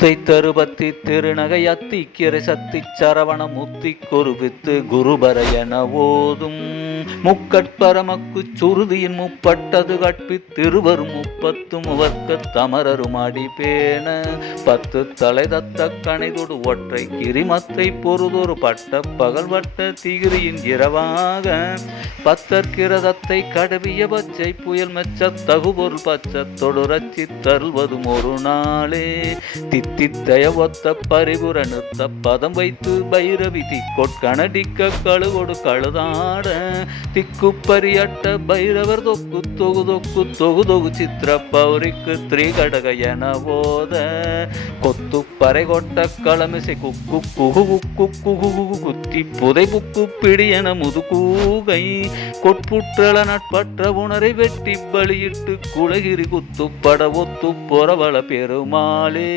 முத்தை தருபத்தி திருநகை அத்திக்கிரை சத்தி சரவண முத்தி கொருவித்து குருபர என ஓதும் முக்கட்பரமக்கு சுருதியின் முப்பட்டது கற்பி திருவரும் முப்பத்து முவர்க்க தமரரும் அடிபேன பத்து தலை தத்த கணைதொடு ஒற்றை கிரிமத்தை பொருதொரு பட்ட பகல் வட்ட திகிரியின் இரவாக பத்தற்கிரதத்தை கடவிய பச்சை புயல் மெச்ச தகுபொருள் பச்ச தொடுரச்சி தருவதும் ஒரு நாளே தித்தித்தய ஒத்த பரிபுர நிறுத்த பதம் வைத்து பைரவி திக்கொட்கணடிக்க கழுகொடு கழுதாட திக்குப்பரியட்ட பைரவர் தொக்கு தொகு தொக்கு தொகு தொகு சித்திர பௌரிக்கு திரிகடக என போத கொத்து பறை கொட்ட களமிசை குக்கு குகு குக்கு குகு குகு குத்தி புதை புக்கு பிடி என முதுகூகை கொட்புற்றள நட்பற்ற உணரை வெட்டி பலியிட்டு குலகிரி குத்துப்பட ஒத்து பொறவள பெருமாளே.